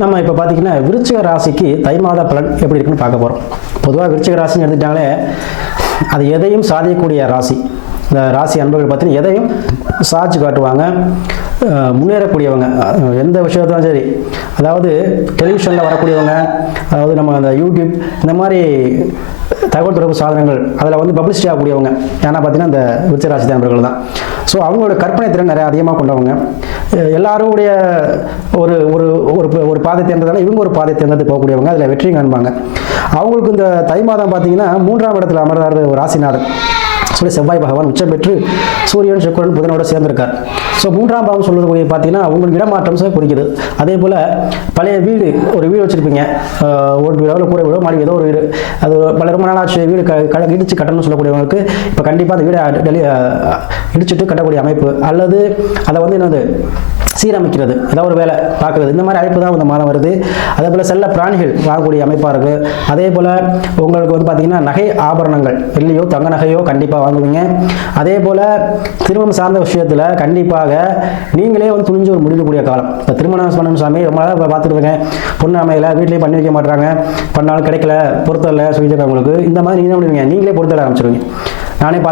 நம்ம இப்போ பார்த்தீங்கன்னா விருச்சிக ராசிக்கு தை மாத பலன் எப்படி இருக்குன்னு பார்க்க போகிறோம். பொதுவாக விருச்சிக ராசின்னு எடுத்துட்டாலே அது எதையும் சாதிக்கக்கூடிய ராசி. இந்த ராசி அன்பர்கள் பார்த்தீங்கன்னா எதையும் சாதிச்சு காட்டுவாங்க, முன்னேறக்கூடியவங்க எந்த விஷயத்தாலும் சரி. அதாவது டெலிவிஷனில் வரக்கூடியவங்க, அதாவது நம்ம அந்த யூடியூப் இந்த மாதிரி தகவல் தொடர்பு சாதனங்கள் அதில் வந்து பப்ளிசிட்டி ஆகக்கூடியவங்க ஏன்னா பார்த்தீங்கன்னா இந்த விருச்சிக ராசி நண்பர்கள் தான். ஸோ அவங்களோட கற்பனை திறன் நிறைய அதிகமாக கொண்டவங்க. எல்லாருடைய ஒரு ஒரு ஒரு பாதை தேர்ந்ததால இவங்க ஒரு பாதை தேர்ந்தெடுத்து போகக்கூடியவங்க, அதில் வெற்றி காண்பாங்க. அவங்களுக்கு இந்த தை மாதம் பார்த்தீங்கன்னா 3ஆம் இடத்துல அமர்ந்தார் ஒரு ராசிநாதன் சொல்லி செவ்வாய் பகவான் உச்சம் பெற்று சூரியன் சுக்கிரன் புதனோட சேர்ந்திருக்கார். ஸோ 3ஆம் பாவம் சொல்லக்கூடிய பார்த்தீங்கன்னா உங்களுக்கு இடமாற்றம் குறிக்குது. அதே போல் பழைய வீடு, ஒரு வீடு வச்சுருப்பீங்க, ஓட்டு வீடோ கூரை வீடோ மாடி ஏதோ ஒரு வீடு, அது பல ரொம்ப நாளாச்சு வீடு இடிச்சு கட்டணும்னு சொல்லக்கூடியவங்களுக்கு இப்போ கண்டிப்பாக அந்த வீடை இடிச்சுட்டு கட்டக்கூடிய அமைப்பு, அல்லது அதை வந்து என்னது சீரமைக்கிறது, ஏதாவது ஒரு வேலை பார்க்குறது, இந்த மாதிரி அமைப்பு தான் இந்த மாதம் வருது. அதே போல் செல்ல பிராணிகள் வாங்கக்கூடிய அமைப்பாக இருக்குது. அதே போல் உங்களுக்கு வந்து பார்த்தீங்கன்னா நகை ஆபரணங்கள், வெள்ளியோ தங்க நகையோ கண்டிப்பாக வாங்குவீங்க. அதே போல் திருமணம் சார்ந்த விஷயத்தில் கண்டிப்பாக நீங்களே வந்து துணிஞ்சு ஒரு முடிக்கக்கூடிய காலம். இப்போ திருமணம் பண்ணணும் சாமி ரொம்ப நாளாக பார்த்துருவேங்க, பொண்ணு அமையல, வீட்லேயே பண்ணி வைக்க மாட்டாங்க, பண்ணாலும் கிடைக்கல, பொருத்தலை சொல்லியிருக்காங்க உங்களுக்கு, இந்த மாதிரி நீங்கள் என்ன பண்ணுவீங்க, நீங்களே பொருத்தலை ஆரம்பிச்சிருவீங்க. நானே பார்த்து